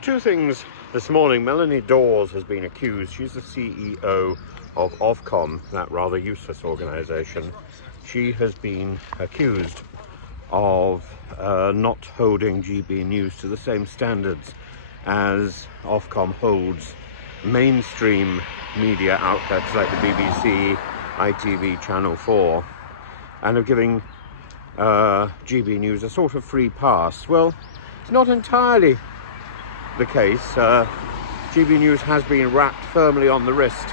Two things this morning. Melanie Dawes has been accused. She's the CEO of Ofcom, that rather useless organisation. She has been accused of not holding GBNews to the same standards as Ofcom holds mainstream media outlets like the BBC, ITV, Channel 4, and of giving GBNews a sort of free pass. Well, it's not entirely the case. GBNews has been wrapped firmly on the wrist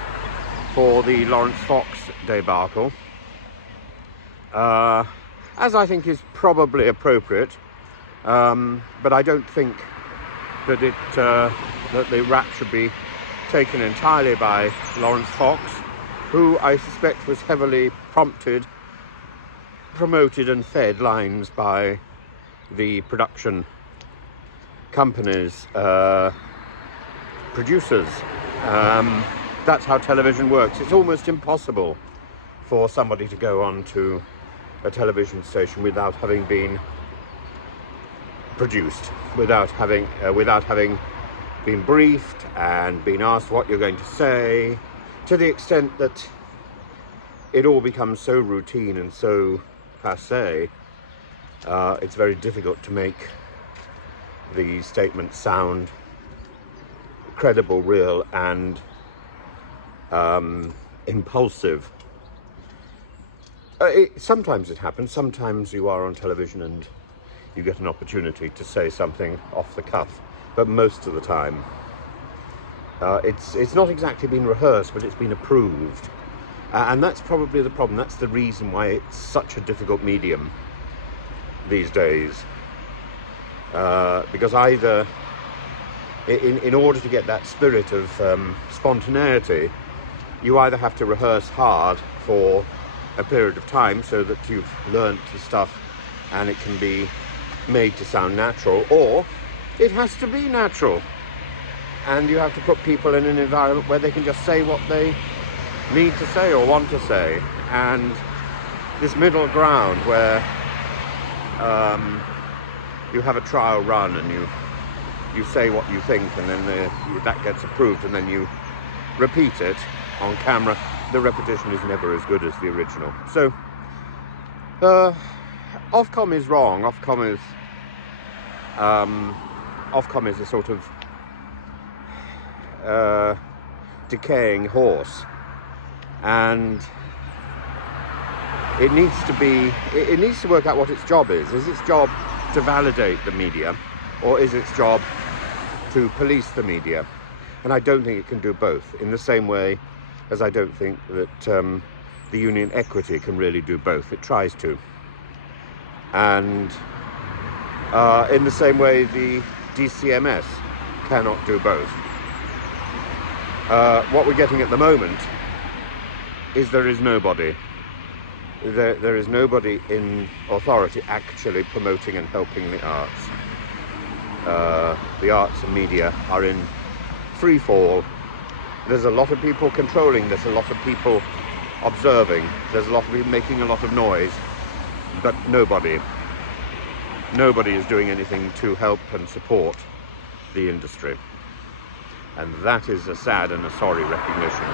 for the Lawrence Fox debacle, as I think is probably appropriate, but I don't think that that the rap should be taken entirely by Lawrence Fox, who I suspect was heavily promoted and fed lines by the production companies, producers. That's how television works. It's almost impossible for somebody to go on to a television station without having been produced, without having been briefed and been asked what you're going to say, to the extent that it all becomes so routine and so passé. It's very difficult to make the statements sound credible, real, and impulsive. Sometimes it happens. Sometimes you are on television and you get an opportunity to say something off the cuff, but most of the time it's not exactly been rehearsed, but it's been approved, and that's probably the problem. That's the reason why it's such a difficult medium these days, because either in order to get that spirit of spontaneity, you either have to rehearse hard for a period of time so that you've learnt the stuff and it can be made to sound natural, or it has to be natural and you have to put people in an environment where they can just say what they need to say or want to say. And this middle ground where you have a trial run and you say what you think, and then that gets approved, and then you repeat it on camera. The repetition is never as good as the original. So Ofcom is wrong. Ofcom is a sort of decaying horse, and it needs to work out what its job is. Is its job to validate the media, or is its job to police the media? And I don't think it can do both, in the same way as I don't think that the Union Equity can really do both. It tries to. And in the same way, the DCMS cannot do both. What we're getting at the moment is there is nobody. There is nobody in authority actually promoting and helping the arts. The arts and media are in free fall. There's a lot of people controlling this, a lot of people observing, there's a lot of people making a lot of noise, but nobody is doing anything to help and support the industry. And that is a sad and a sorry recognition.